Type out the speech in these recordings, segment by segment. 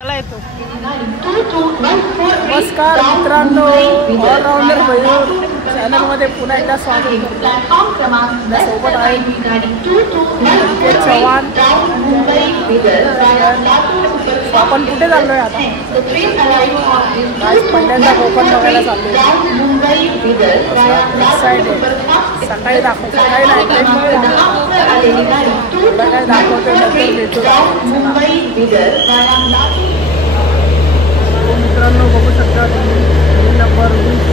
नमस्कार मित्रांनो, ऑलराऊंडर मयूर चॅनलमध्ये पुन्हा एकदा स्वागत करतो। सोबत आहे चव्हाण। आपण कुठे चाललोय आता? पहिल्यांदा कोकण बघायला चाललोय। सकाळी दाखवतो, सकाळी नाही काय दाखवतो मित्रांनो, बघू शकता तुम्ही नंबर 20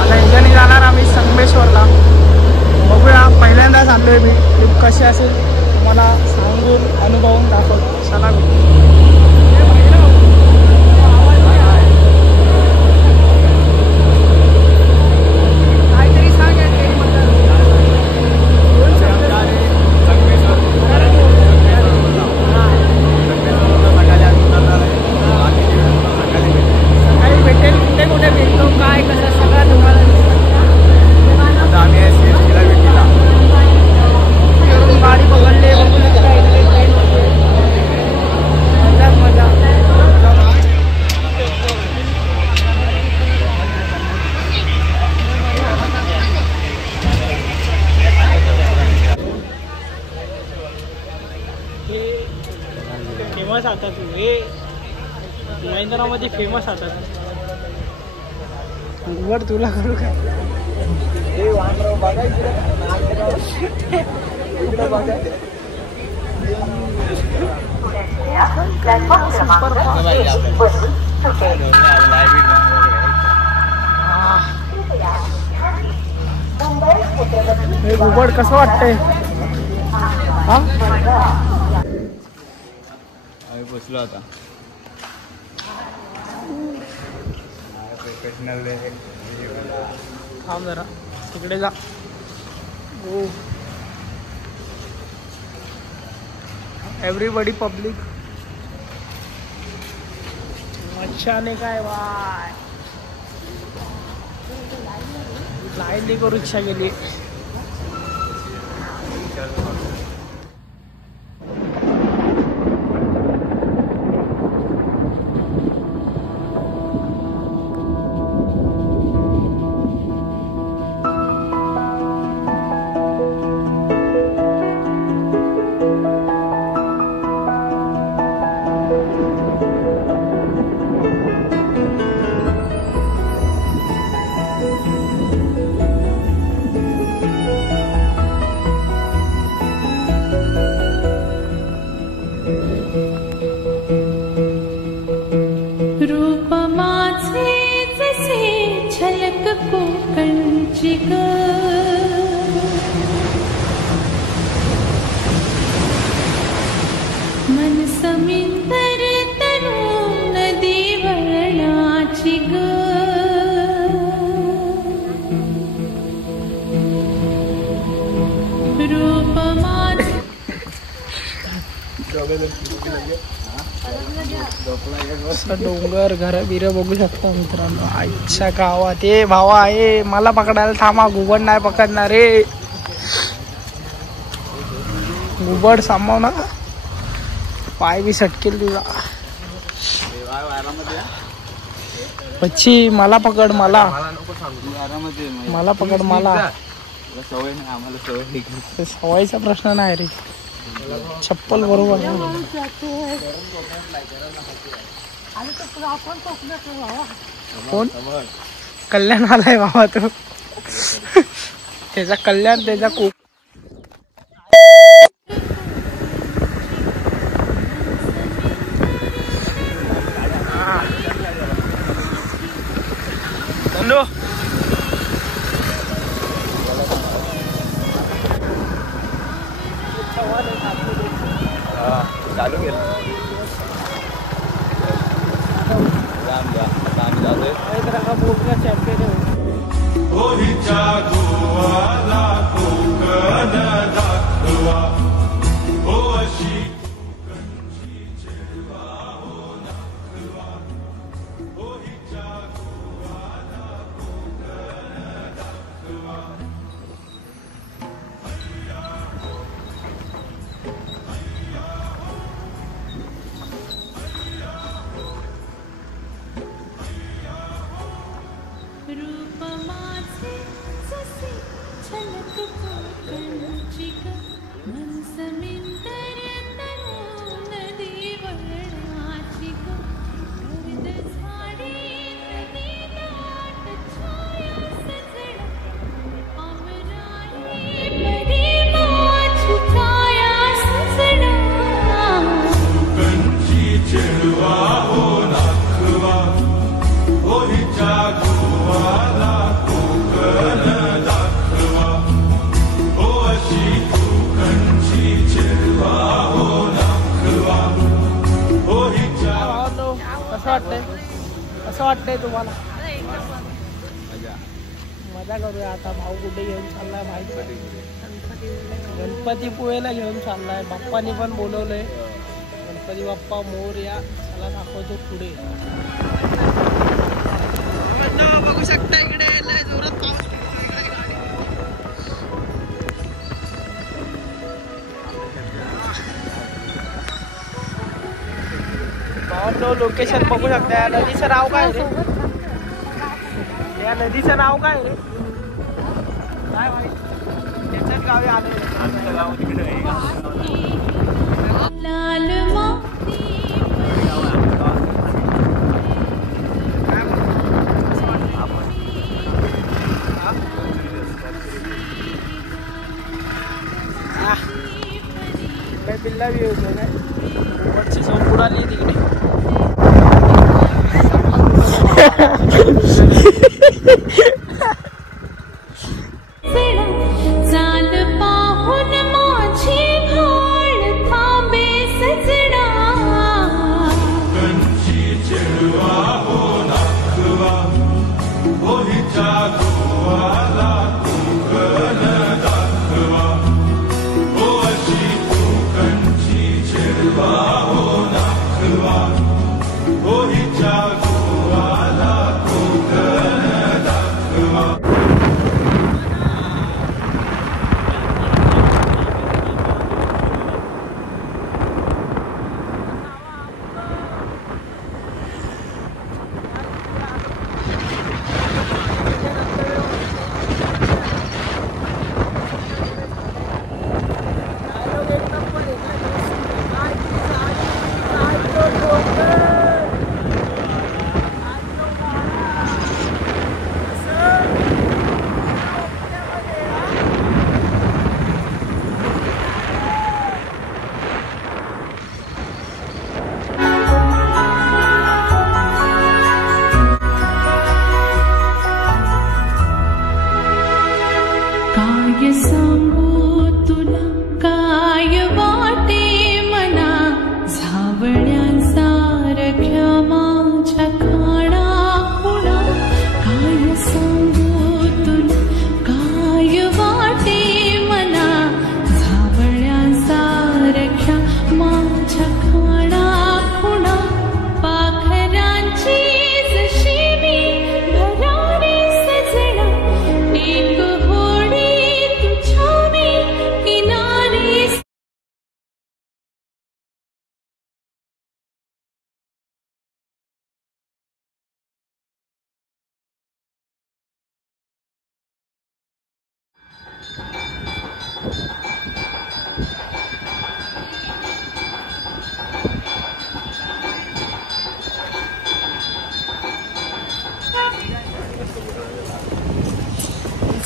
आता याच्याने जाणार आम्ही संगमेश्वरला। बघूया, पहिल्यांदा चाललोय मी। ट्रिप कशी असेल तुम्हाला सांगून अनुभवून दाखवतो। चला फेमस आता तू हे मैदानामध्ये फेमस आता वर तुला करू का? घुबड कसं वाटतंय? हा बसलो आता थांब जरा, तिकडे जा। ओ एव्हरीबडी पब्लिक मच्छाने काय वाय लाईन करू इच्छा केली। मन समिंदर तरुण नदी वर्णाची ग रूपमान डोंगर घर बिर बघू शकता मित्रांनो। आईच्या गावात ए भावा आहे, मला पकडायला थांबा। घुबड नाही पकडणार रे, घुबड सांभाव ना, पाय बी सटकेल तुला। बच्ची मला पकड, मला पकड, मला सवयीचा प्रश्न नाही रे, चप्पल बरोबर। कोण कल्याण आलाय बाबा तो, त्याचा कल्याण, त्याचा कोक चालू केलं चॅम्पियन कसं वाटतंय तुम्हाला? मजा करूया आता. भाऊ कुठे घेऊन चाललाय माहिती? गणपतीपुळेला घेऊन चाललाय. बाप्पानी पण बोलवलंय. गणपती बाप्पा मोरया. चला दाखवतो पुढे. बघू शकता इकडे लय जोरात पाऊस पडतोय. लोकेशन बघू शकता. या नदीचं नाव काय रे? या नदीचं नाव काय रे? काय माहिती? त्याच्याच गावी आले. आमचं गाव तिकडे आहे. काय बिल्ला बी होतो काय? वरची सौंपूर आली तिकडे.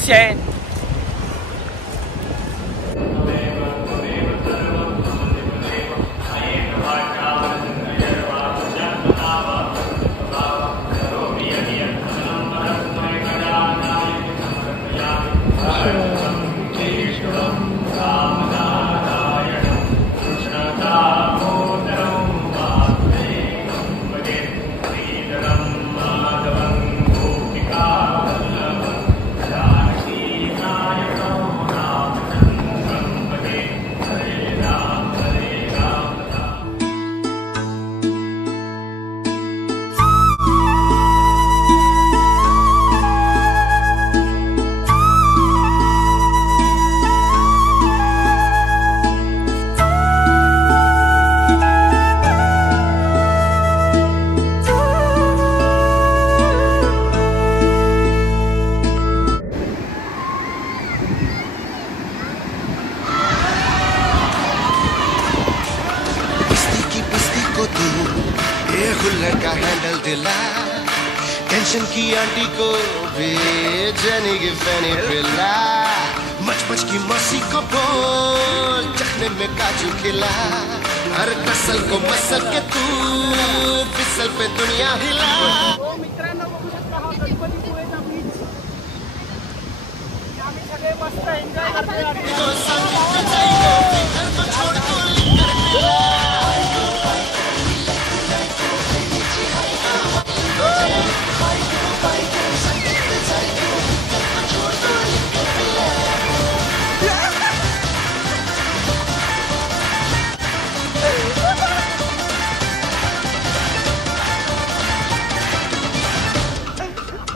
Shane. कूलर का हैंडल दिला, टेंशन की आंटी को भी जेनी की फैनी पिला, मच की मौसी को बोल चखने में काजू खिला, हर कसल को मसल के तू फिसल पे दुनिया हिला। मित्रांनो बघू शकता हा गणपतीपुळेचा बीच. आम्ही सगळे मस्त एन्जॉय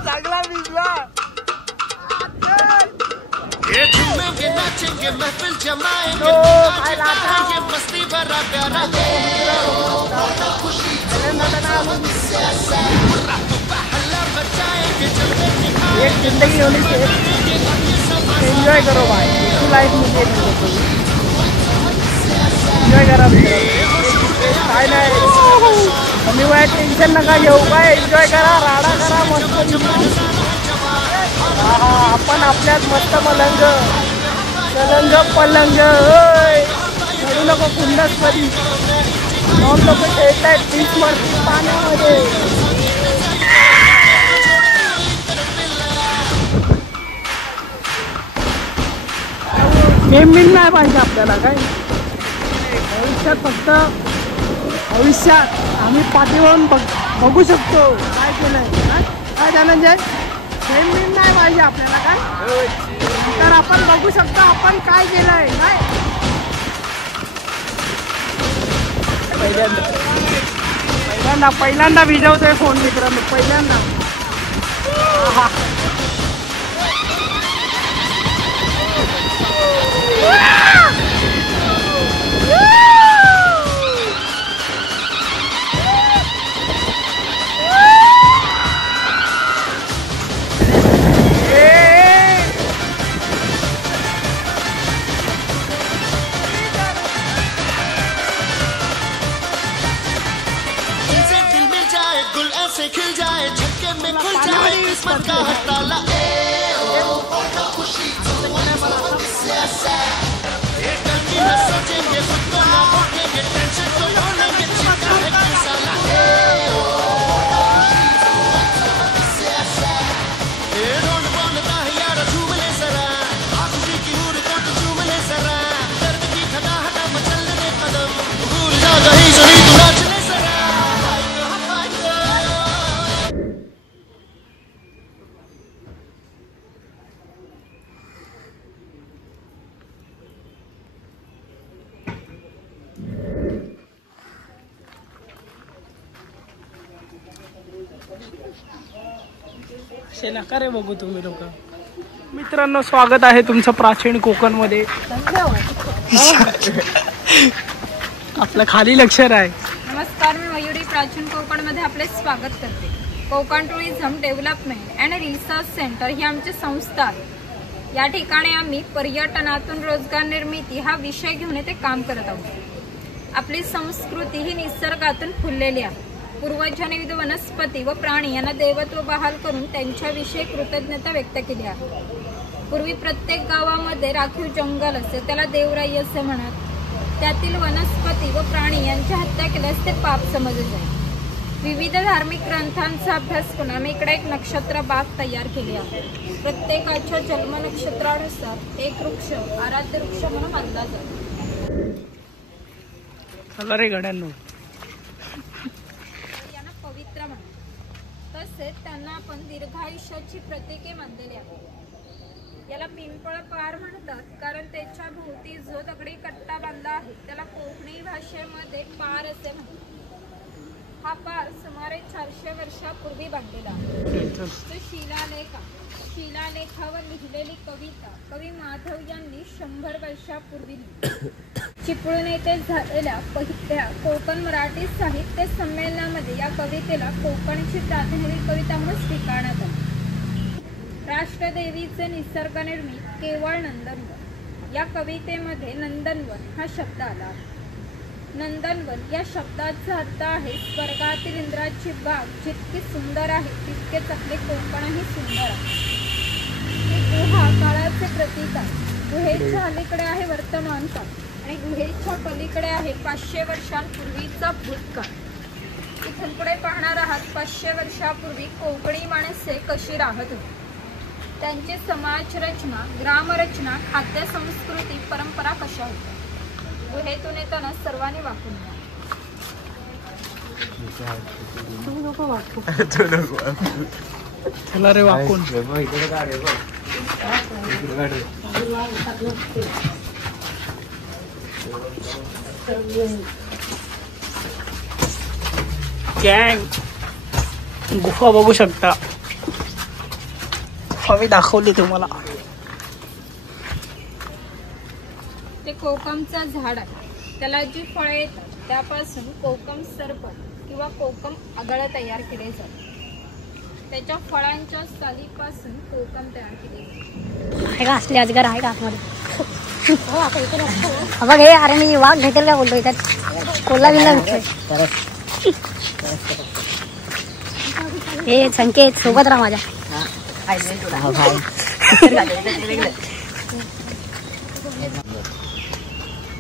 लागला भिजला. ये झूमेंगे नाचेंगे महफिल जमाएंगे, ये मस्ती भरा प्यारा एक जिंदगी होनी चाहिए, एंजॉय करो भाई. लाइफ मध्ये एंजॉय करा. काय नाही कमी वयात टेन्शन नका घेऊ, काय एन्जॉय करा, राडा करा मस्त. आपण आपल्यात मस्त मलंग सलंग पलंग चढू नको कुंडस मध्ये. दोन लोक खेळतायत बीच वरती पाण्यामध्ये. गेम बिन नाही पाहिजे आपल्याला. काय भविष्यात फक्त भविष्यात आम्ही पाठीवरून बघू शकतो काय केलंय. काय धनंजय, गेम बिन नाही पाहिजे आपल्याला. काय तर आपण बघू शकतो आपण काय केलंय. काय पहिल्यांदा भिजवतोय फोन मित्रांनो, पहिल्यांदा. खिल जाए झटके में खुल जाए किस्मत का हर ताला. एक गलती न सोचेंगे खुद को ना भोगेंगे, टेंशन को भूलेंगे, चिंता है कोई साला. ये रोड बोलता है यार झूम ले जरा, खुशी की हूर को तो झूम ले जरा, दर्द की खड़ा हटा मचल दे कदम, भूल जा कहीं सुनी तू नाच ले जरा. असे नका रे बघू तुम्ही लोक. मित्रांनो स्वागत आहे तुमचं प्राचीन कोकण मध्ये. आपलं खाली लक्ष आहे. नमस्कार, मी मयुरी प्राचीन कोकण मध्ये आपले स्वागत करते. Konkan tourism development and research centre ही आमची संस्था आहे. या ठिकाणी आम्ही पर्यटनातून रोजगार निर्मिती हा विषय घेऊन येथे काम करत आहोत. आपली संस्कृती ही निसर्गातून फुललेली आहे. पूर्वजांनी विविध वनस्पती व प्राणी यांना देवत्व बहाल करून त्यांच्याविषयी कृतज्ञता व्यक्त केली आहे. पूर्वी प्रत्येक गावामध्ये राखीव जंगल असे, त्याला देवराई असे म्हणत. त्यातील वनस्पती व प्राणी यांची हत्या केल्यास ते पाप समजले जाईल. विविध धार्मिक ग्रंथांचा अभ्यास करून आम्ही इकडे एक नक्षत्र बाग तयार केली आहे. प्रत्येकाच्या जन्म नक्षत्रानुसार एक वृक्ष आराध्य वृक्ष म्हणून मानला जातो. यांना पवित्र म्हणतात. तसेच त्यांना आपण दीर्घायुष्याची प्रतीके मानलेली आहेत. याला पिंपळ पार म्हणतात, कारण त्याच्या भोवती जो दगडी कट्टा बांधला आहे त्याला कोकणी भाषेमध्ये पार असे म्हणतात. हा पार सुमारे 400 वर्षापूर्वी बांधलेला आहे. तो शिलालेखावर लिहिलेली कविता कवी माधव यांनी 100 वर्षापूर्वी लिहिली. चिपळूण येथे झालेल्या पहिल्या कोकण मराठी साहित्य संमेलनामध्ये या कवितेला कोकणची प्रातिनिधिक कविता म्हणून स्वीकारण्यात आली. राष्ट्रदेवीचे निसर्गनिर्मित केवळ नंदनवन या कवितेमध्ये नंदनवन हा शब्द आला. नंदनवन या शब्दाचा अर्थ आहे स्वर्गातील इंद्राची बाग जितकी सुंदर आहे तितकेच आपले कोकणही सुंदर आहे. ही गुहा काळाचे प्रतीक आहे. गुहेच्या अलीकडे आहे वर्तमान काळ आणि गुहेच्या पलीकडे आहे 500 वर्षांपूर्वीचा भूतकाळ. इथून पुढे पाहणार आहात 500 वर्षापूर्वी कोकणी माणसे कशी राहत होती, त्यांची समाज रचना, ग्रामरचना, खाद्य संस्कृती, परंपरा कशा होत्या. गुहेतून येताना सर्वांनी वाकून चला रे वाकून. गँग गुफा बघू शकता. मी दाखवली तुम्हाला. ते कोकमचं झाड आहे. त्याला जी फळे येतात त्यापासून कोकम सरपट किंवा कोकम आगळ तयार केले जाते. त्याच्या फळांच्या सालीपासून कोकम तयार केले जाते. आहे का असले अजगर आहे का आतमध्ये? बघ हे, अरे मी वाघ भेटेल का बोलतोय त्यात कोल्हा बिल्ला भेटतोय. हे संकेत सोबत राहा माझ्या.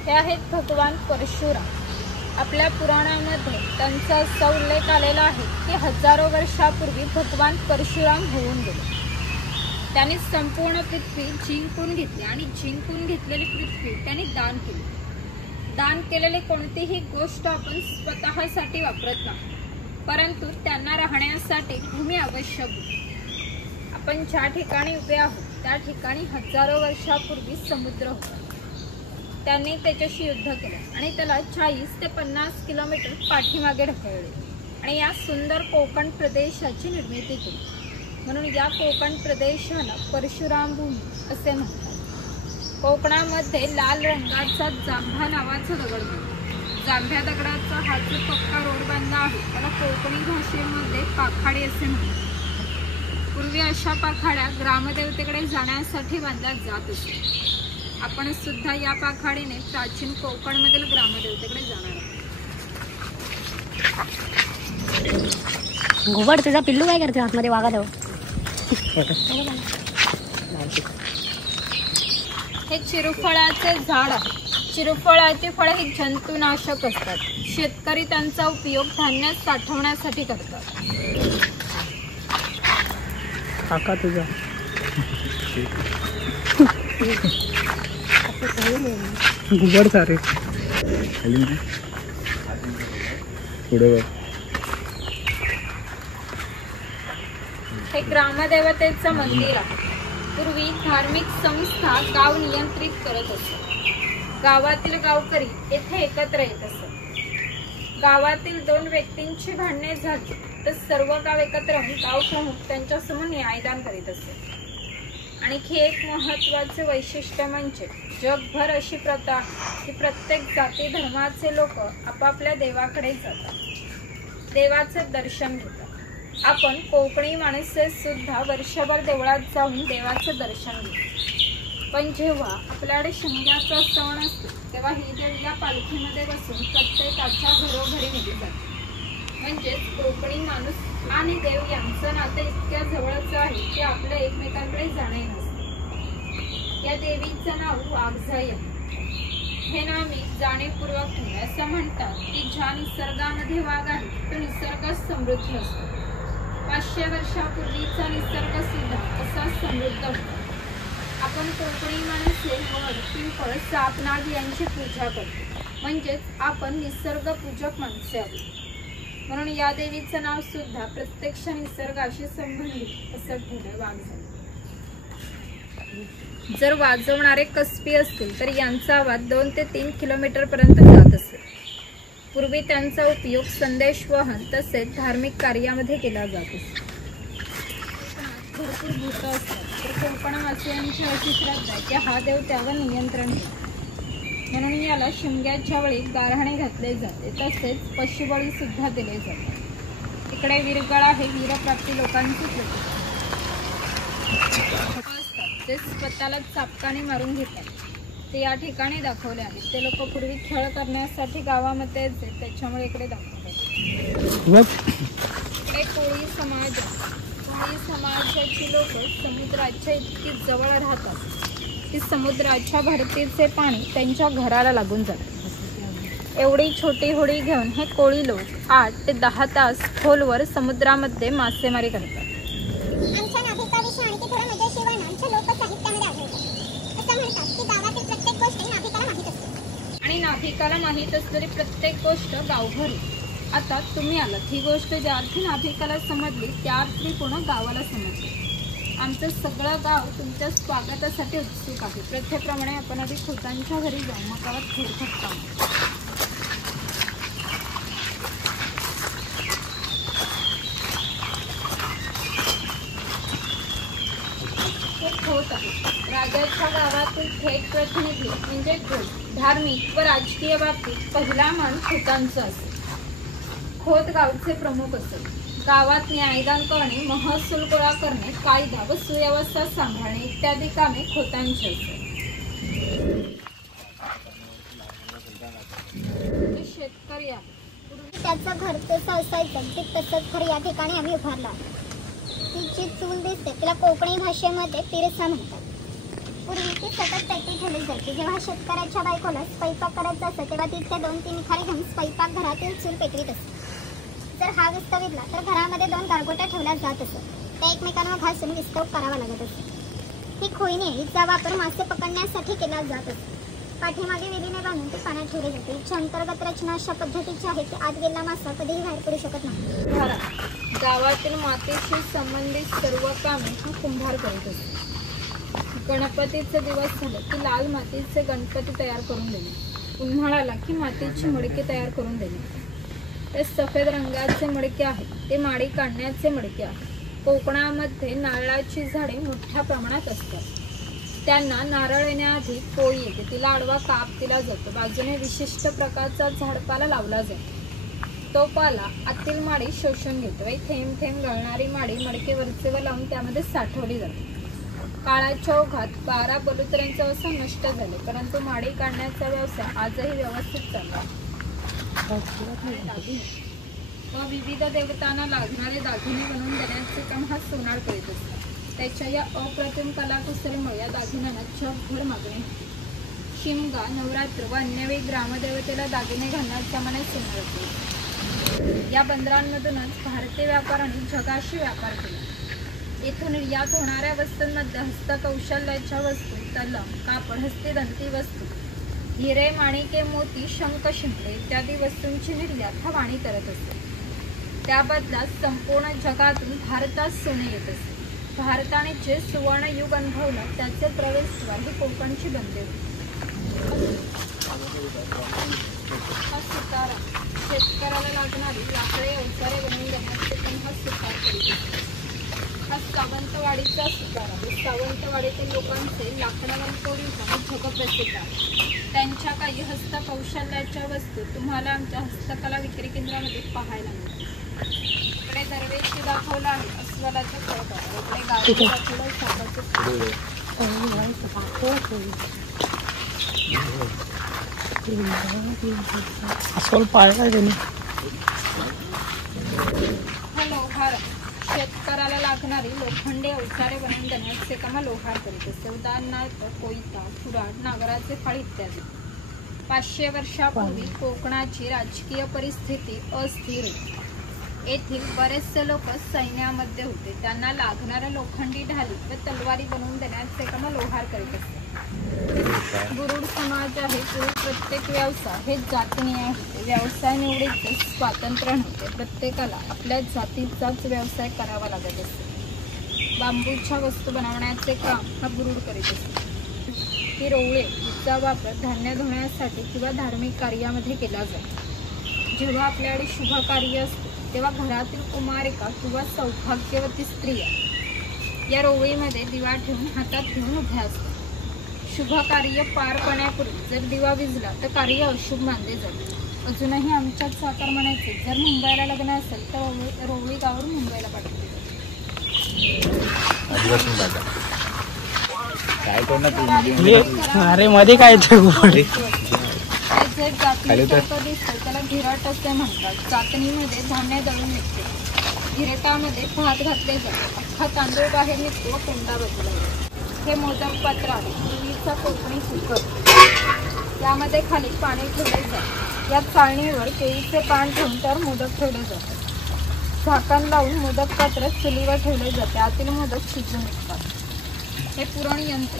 हे आहेत भगवान परशुराम. आपल्या पुराणामध्ये त्यांचा असा उल्लेख आलेला आहे की हजारो वर्षापूर्वी भगवान परशुराम होऊन गेले. त्यांनी संपूर्ण पृथ्वी जिंकून घेतली आणि जिंकून घेतलेली पृथ्वी त्यांनी दान केली. दान केलेली कोणतीही गोष्ट आपण स्वतःसाठी वापरत नाही, परंतु त्यांना राहण्यासाठी भूमी आवश्यक होती. आपण ज्या ठिकाणी उभे आहोत त्या ठिकाणी हजारो वर्षापूर्वी समुद्र होता. त्यांनी त्याच्याशी युद्ध केलं आणि त्याला 40 ते 50 किलोमीटर पाठीमागे ढकलले आणि या सुंदर कोकण प्रदेशाची निर्मिती केली. म्हणून या कोकण प्रदेशाला परशुराम भूमी असे म्हणतात. कोकणामध्ये लाल रंगाचा जांभा नावाचा दगड मिळतो. जांभ्या दगडाचा हा जो पक्का रोड बांधला आहे त्याला कोकणी भाषेमध्ये पाखाडी असे म्हणतात. पूर्वी अशा पाखाड्या ग्रामदेवतेकडे जाण्यासाठी बांधल्या जात असे. आपण सुद्धा या पाखाडीने प्राचीन कोकणमधील ग्रामदेवतेकडे जाणार आहोत. घुबड तुझा पिल्लू काय करते आतमध्ये वागा देऊ? हे चिरुफळाचे झाड आहे. चिरुफळाची फळे ही जंतुनाशक असतात. शेतकरी त्यांचा उपयोग धान्य साठवण्यासाठी करतात. काका तुझा घुबड सारे पुढे. हे ग्रामदेवतेचं मंदिर आहे. पूर्वी धार्मिक संस्था गाव नियंत्रित करत असत. गावातील गावकरी येथे एकत्र येत असत. गावातील 2 व्यक्तींची भांडणे झाली तर सर्व गाव एकत्र राहून गाव प्रमुख त्यांच्यासमोर न्यायदान करीत असत. आणखी एक महत्त्वाचे वैशिष्ट्य म्हणजे जगभर अशी प्रथा आहे की प्रत्येक जाती धर्माचे लोक आपापल्या देवाकडे जातात, देवाचे दर्शन घेतात. आपण कोकणी माणसे सुद्धा वर्षभर देवळात जाऊन देवाचं दर्शन घेतो. पण जेव्हा आपल्याकडे शिमग्याचा सण असतो तेव्हा ही देवी या पालखीमध्ये बसून प्रत्येकाच्या घरोघरी नेली जाते. म्हणजेच कोकणी माणूस आणि देव यांचं नातं इतक्या जवळच आहे की आपलं एकमेकांकडे जाणे नसते. या देवीचं नाव वाघजाई आहे. हे नाव मी जाणीवपूर्वक ठेवले. असं म्हणतात की ज्या निसर्गामध्ये वाघ आहे तो निसर्ग समृद्ध असतो. 500 वर्षापूर्वीचा निसर्ग सुद्धा असा समृद्ध होता. आपण कोकणी माणसे वड, पिंपळ, साप, नाग यांची पूजा करतो. म्हणजेच आपण निसर्ग पूजक माणसे आहोत. म्हणून या देवीचं नाव सुद्धा प्रत्यक्ष निसर्गाशी संबंधित असं ठेवलं वाघजाई. जर वाजवणारे कसबी असतील तर यांचा आवाज 2 ते 3 किलोमीटर पर्यंत जात असेल. पूर्वी त्यांचा उपयोग संदेशवहन तसेच धार्मिक कार्यामध्ये केला जात असे. भरपूर भूत असतात तर कोकणवासियांची अशी श्रद्धा आहे की हा देव त्यावर नियंत्रण घेतो. म्हणून याला शिमग्याच्या वेळी गारहाणे घातले जाते. तसेच पशुबळी सुद्धा दिले जाते. इकडे वीरगळ आहे. वीरप्राप्ती लोकांची प्रतीक असतात ते स्वतःला चापकाने मारून घेतात. ते या ठिकाणी दाखवले आहेत. ते लोक पूर्वी खेळ करण्यासाठी गावामध्ये यायचे, त्याच्यामुळे इकडे दाखवले. इकडे कोळी समाज समाजाची लोक समुद्राच्या इतकी जवळ राहतात की समुद्राच्या भरतीचे पाणी त्यांच्या घराला लागून जाते. एवढी छोटी होडी घेऊन हे कोळी लोक 8 ते 10 तास खोलवर समुद्रामध्ये मासेमारी करतात. आमच्या नाभिकाविषयी आणखी थोडं मजेशीर वर्णन आमच्या लोकसाहित्यामध्ये आढळतं. असं म्हणतात की गावातील प्रत्येक गोष्ट नाभिकाला माहीत असते आणि नाभिकाला माहीत असलेली प्रत्येक गोष्ट गावभरी. आता तुम्ही आलात, ही गोष्ट ज्या अर्थी नाभिकाला समजली त्या अर्थी पूर्ण गावाला समजली. आमचं सगळं गाव तुमच्या स्वागतासाठी उत्सुक आहे. प्रथेप्रमाणे आपण आधी खोतांच्या घरी जाऊ, मग गावात फेरफटका. राजाच्या गावातील थेट प्रतिनिधी म्हणजे धार्मिक व राजकीय बाबतीत पहिला मान खोतांचा असेल. खोत गावचे प्रमुख असेल. गावात न्यायदान करणे, महसूल गोळा करणे, कायदा व सुव्यवस्था सांभाळणे इत्यादी कामे खोतांची असेल. शेतकरी आहे. त्याचं घर तसं असायचं ते तसंच घर या ठिकाणी आम्ही उभारलं. ती जी चूल दिसते तिला कोकणी भाषेमध्ये तिरसा म्हणतात. पूर्वी ती सतत पेटी ठेवली जायची. जेव्हा शेतकऱ्याच्या बायकोला स्वयंपाक करायचा असतं तेव्हा तिथे 2-3 निखारे घेऊन स्वयंपाक घरातील चूल पेटवीत असते. जर हा विस्तव विजला तर घरामध्ये 2 गारगोट्या ठेवल्या जात असत. त्या एकमेकांवर घासून विस्तव करावा लागत असत. ही खोईने हिचा वापर मासे पकडण्यासाठी केला जात असतो. पाठीमागे विहिरीने बांधून ती पाण्यात ठेवली जाते. हिच्या अंतर्गत रचना अशा पद्धतीची आहे की आत गेलेला मासा कधीही बाहेर पडू शकत नाही. गावातील मातीशी संबंधित सर्व कामे हा कुंभार करीत असतो. गणपतीचे दिवस झाले की लाल मातीचे गणपती तयार करून देणे, उन्हाळ्याला की मातीची मडके तयार करून देणे. ते सफेद रंगाचे मडके आहेत, ते माडी काढण्याचे मडके आहेत. कोकणामध्ये नारळाची झाडे मोठ्या प्रमाणात असतात. त्यांना नारळ येण्याआधी पोळी येते, तिला आडवा काप दिला जातो. बाजूने विशिष्ट प्रकारचा झाडपाला लावला जातो. तो पाला आतील माडी शोषून घेतो. थेंब थेंब गळणारी माडी मडके वरचेवर लावून त्यामध्ये साठवली जाते. काळाच्या ओघात 12 बलुतेऱ्यांचे व्यवसाय नष्ट झाले, परंतु माडी काढण्याचा व्यवसाय आजही व्यवस्थित चालला. व विविध देवतांना लागणारे दागिने बनवून देण्याचे काम हा सोनार करीत असतात. त्याच्या या अप्रतिम कलाकुसरीमुळे या दागिन्यांना जगभर मागणी. शिमगा, नवरात्र व अन्यवेळी ग्रामदेवतेला दागिने घालण्याचा मने सोनार होते. या बंदरांमधूनच भारतीय व्यापाऱ्यांनी जगाशी व्यापार केला. येथून निर्यात होणाऱ्या वस्तूंमध्ये हस्तकौशल्याच्या वस्तू, तलम, कापड, हस्तिदंती वस्तू, हिरे, माणिके, मोती, शंख, शिंपले इत्यादी वस्तूंची निर्यात हा वाणी करत असते. त्या बदल्यात संपूर्ण जगातून भारतात सोने येत असते. भारताने जे सुवर्ण युग अनुभवलं त्याचे प्रवेशद्वार ही कोकणची बंदे होती. हा सुतारा शेतकऱ्याला लागणारी लाकडी अवजारे बनवून देण्याचे काम हा सुतार करीत असतो. हा सावंतवाडीचा सुतारा. सावंतवाडीतील लोकांचे लाकडावर कोरीव जगप्रसिद्ध आहे. त्यांच्या काही हस्तकौशल्याच्या वस्तू तुम्हाला आमच्या हस्तकला विक्री केंद्रामध्ये पाहायला मिळतात. इकडे दरवेळी दाखवला आहे अस्वलाचं कळपाट. इकडे गावी दाखवलं सापाचं. अस्वल पाहिला त्यांनी. हा लोहार. शेतकऱ्याला लागणारी लोखंडी अवजारे बनवून देण्याचे काम लोहार करीत असते. उदाहरणार्थ कोयता, कुऱ्हाड, नागराचे फाळ इत्यादी. 500 वर्षापूर्वी कोकणाची राजकीय परिस्थिती अस्थिर होती. येथील बरेचसे लोक सैन्यामध्ये होते. त्यांना लागणाऱ्या लोखंडी ढाली व तलवारी बनवून देण्याचे काम लोहार करीत असते. गुरुड समाज आहे. पुरुष प्रत्येक व्यवसाय हे जातीने होते. व्यवसाय निवडीचे स्वातंत्र्य नव्हते. प्रत्येकाला आपल्या जातीचाच व्यवसाय करावा लागत असते. बांबूच्या वस्तू बनवण्याचे काम हा गुरुड करीत असते. ही रोवळे हिचा वापर धान्य धुण्यासाठी किंवा धार्मिक कार्यामध्ये केला जातो. जेव्हा आपल्याकडे शुभ कार्य असते तेव्हा घरातील कुमारिका किंवा सौभाग्यवती स्त्रिया या रोवळीमध्ये दिवा ठेवून हातात घेऊन उभ्या असतात. शुभ कार्य पार पडण्यापूर्वी जर दिवा विझला तर कार्य अशुभ मानले जाते. अजूनही आमच्यात साकार म्हणायचे, जर मुंबईला लग्न असेल तर रोवळी गावावरून मुंबईला पाठवले जाते. काय करणार तू अरे मध्ये काय ते खाली तर त्याला घिरट असे म्हणतात. चाचणीमध्ये धान्य दळून निघते. घिरटामध्ये भात घातले जाते. अख्खा तांदूळ बाहेर निघतो व कोंडा बसला जातो. हे मोदक पात्र आहे. पूर्वीचा कोकणी कुकर. यामध्ये खाली पाणी ठेवले जाते. या चाळणीवर केळीचे पान ठेवून त्यावर मोदक ठेवले जातात. झाकण लावून मोदक पात्र चुलीवर ठेवले जाते. आतील मोदक शिजून निघतात. हे पुरण यंत्र.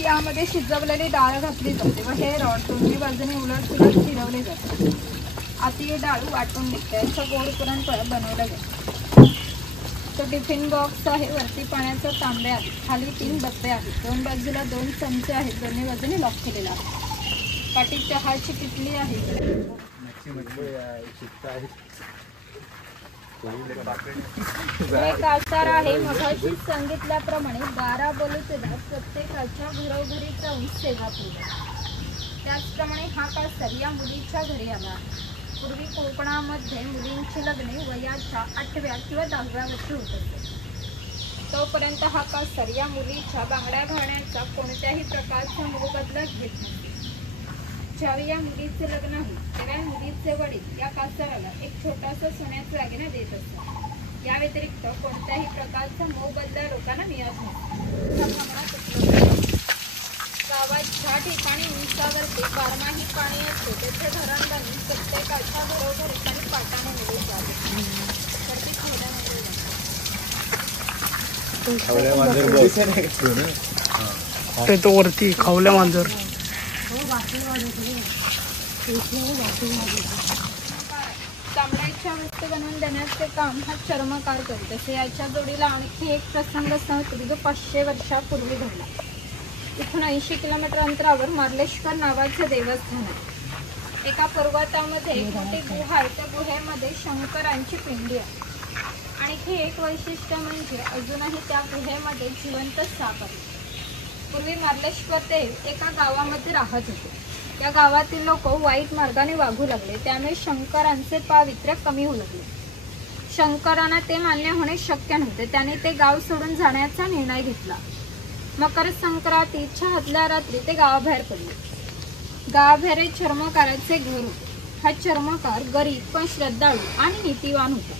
यामध्ये शिजवलेली डाळ घातली जाते व हे रॉड दोन्ही बाजूने उलट सुलट फिरवले जाते. आतील डाळ वाटून निघते. याचं गोड पुरणपोळ्या बनवलं जातं. तो टिफिन बॉक्स आहे. वरती पाण्याचा तांबे आहे. खाली 3 डब्बे आहेत. 2 बाजूला 2 चमचे आहेत. दोन्ही बाजूने लॉक केलेला आहे. पाठी चहाची किटली आहे. एक आचार आहे. मगाशी सांगितल्याप्रमाणे 12 बलुतेदार प्रत्येकाच्या घरोघरी जाऊन सेवा केली. त्याचप्रमाणे हा कासार या मुलीच्या घरी आला. पूर्वी कोकणामध्ये मुलींची लग्ने वयाच्या 8व्या किंवा 10व्या वर्षी होत असते. तोपर्यंत हा कासार या मुलीच्या बांगड्या घालण्याचा कोणत्याही प्रकारचा मोबदला घेत नाही. ज्यावेळी या मुलीचे लग्न होईल तेव्हा मुलीचे वडील या कासाराला एक छोटासा सोन्याचा दागिना देत असतात. या व्यतिरिक्त कोणत्याही प्रकारचा मोबदला लोकांना मिळत नाही. गावात ज्या ठिकाणी उंचावरती बारमाही पाणी असते तेथे धरण बांधून प्रत्येकाच्या घरोघरी आणि पाटाने मिळून जाते. तर ती ते तो वरती खावल्या मांजर. चामड्याच्या वस्तू बनवून देण्याचे काम हा चर्मकार करतो. तसे याच्या जोडीला आणखी एक प्रसंग सांगतो जो 500 वर्षापूर्वी घडला. इथून 80 किलोमीटर अंतरावर मार्लेश्वर नावाचे देवस्थान आहे. एका पर्वतामध्ये एक मोठी गुहा आहे. त्या गुहेमध्ये शंकरांची पिंडी आहे. आणखी एक वैशिष्ट्य म्हणजे अजूनही त्या गुहेमध्ये जिवंत साप आहे. पूर्वी मार्लेश्वर देव एका गावामध्ये राहत होते. या गावातील लोक वाईट मार्गाने वागू लागले. त्यामुळे शंकरांचे पावित्र्य कमी होऊ लागले. शंकरांना ते मान्य होणे शक्य नव्हते. त्याने ते गाव सोडून जाण्याचा निर्णय घेतला. मकर संक्रांतीच्या आदल्या रात्री ते गावाबाहेर पडले. गावाबाहेर चर्मकाराचे घर होते. हा चर्मकार गरीब पण श्रद्धाळू आणि नीतिवान होता.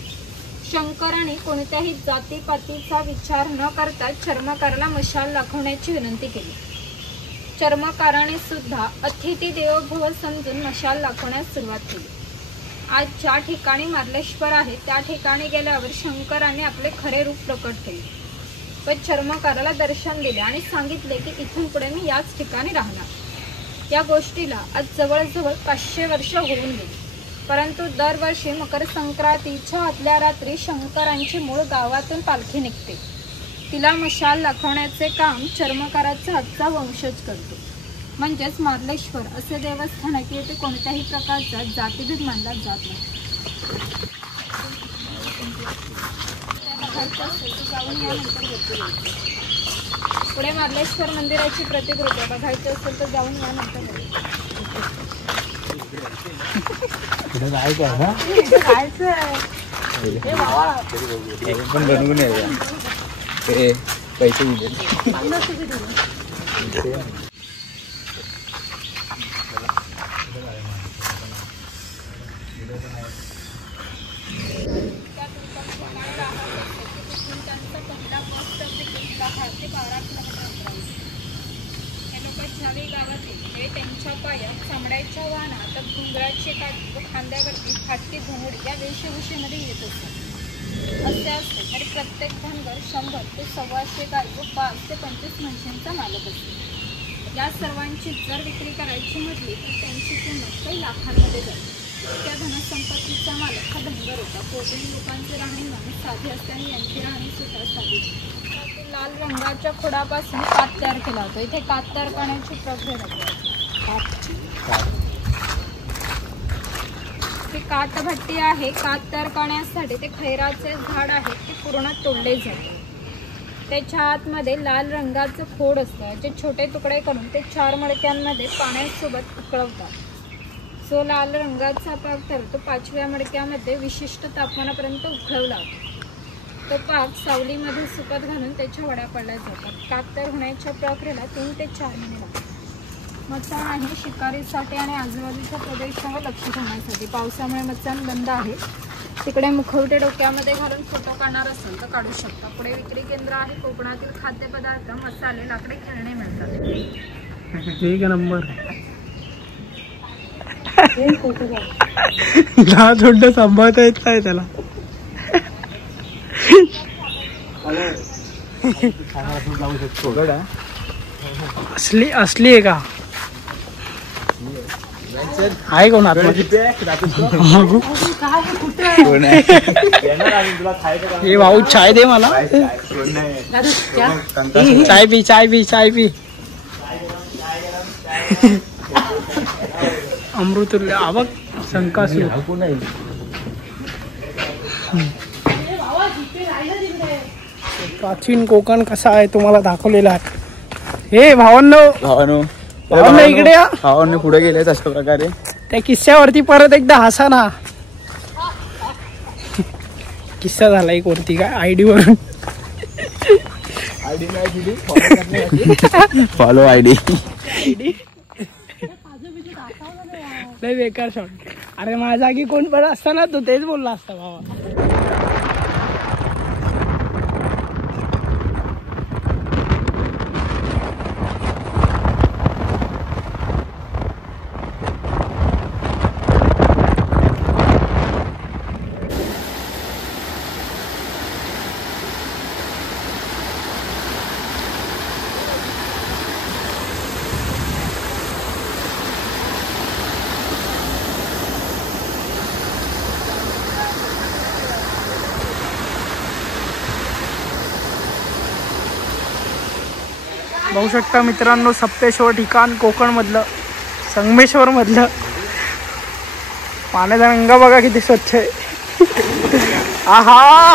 शंकराने कोणत्याही जातीपातीचा विचार न करता चर्मकाराला मशाल दाखवण्याची विनंती केली. चर्मकाराने सुद्धा अतिथी देवो भव समजून मशाल दाखवण्यास सुरुवात केली. आज ज्या ठिकाणी मार्लेश्वर आहे त्या ठिकाणी गेल्यावर शंकराने आपले खरे रूप प्रकट केले व चर्मकाराला दर्शन दिले आणि सांगितले की इथून पुढे मी याच ठिकाणी राहणार. या गोष्टीला आज जवळजवळ 500 वर्ष होऊन गेली. परंतु दरवर्षी मकर संक्रांतीच्या आदल्या रात्री शंकरांची मूळ गावातून पालखी निघते. तिला मशाल दाखवण्याचे काम चर्मकाराचा आजचा वंशज करतो. म्हणजेच मार्लेश्वर असे देवस्थान आहे की येथे कोणत्याही प्रकारचा जातीभेद मानला जात नाही. पुढे मार्लेश्वर मंदिराची प्रतिकृती बघायची असेल तर जाऊन या नंतर पण बनवून ते पैसे मिळेल. त्यांच्या पायात चामड्याच्या वाहनात घुंगराची काठी व खांद्यावरती फाटकी घोंगडी या वेशभूषेमध्ये येत असतात. असे असते तरी प्रत्येक धनगर 100 ते 125 गाई व 5 ते 25 म्हशींचा मालक असतो. या सर्वांची जर विक्री करायची म्हटली तर त्यांची किंमत काही लाखांमध्ये जाते. त्या धनसंपत्तीचा मालक हा धनगर होता. कोकणी लोकांचे राहणीमान साधे असल्याने यांची राहणी सुद्धा साधी. लाल रंगाच्या खोडापासून कात तयार केला होता. इथे कात तयार करण्याची प्रक्रिया ही कातभट्टी आहे. कात तयार करण्यासाठी ते खैराचे झाड आहे ते पूर्ण तोडले जाते. त्याच्या आतमध्ये लाल रंगाचं खोड असतं. जे छोटे तुकडे करून ते 4 मडक्यांमध्ये पाण्यासोबत उकळवतात. जो लाल रंगाचा पाक ठरतो 5व्या मडक्यामध्ये विशिष्ट तापमानापर्यंत उकळवला. तो पाक सावलीमध्ये सुकत घालून त्याच्या वड्या पडल्या जातात. पाक तयार होण्याच्या प्रक्रियेला 3 ते 4 महिने लागतात. मचाण आहे शिकारीसाठी आणि आजूबाजूच्या प्रदेशावर लक्ष ठेवण्यासाठी. पावसामुळे मचाण बंद आहे. तिकडे मुखवटे डोक्यामध्ये घालून फोटो काढणार असेल तर काढू शकता. पुढे विक्री केंद्र आहे. कोकणातील खाद्यपदार्थ, मसाले, लाकडी खेळणे मिळतात. एक नंबर. थोडं सांभाळता येत नाही त्याला. असली आहे का? आहे कोण हे भाऊ चाय दे मला. चाय पी. अमृतुल्य आवक संकासू. प्राचीन कोकण कसा आहे तुम्हाला दाखवलेला आहे. हे भावांनो इकडे या. भावांनी पुढे गेले अशा प्रकारे. त्या किस्स्यावरती परत एकदा हसा ना. किस्सा झाला एक वरती काय आयडी वरून. Follow ID. लय बेकार शॉट. अरे माझ्या जागी कोण पण असता ना तो तेच बोलला असता बाबा. बघू शकता मित्रांनो, सप्तेश्वर ठिकाण कोकण मधलं, संगमेश्वर मधलं. पाण्याचा रंग बघा किती स्वच्छ आहे. आहा.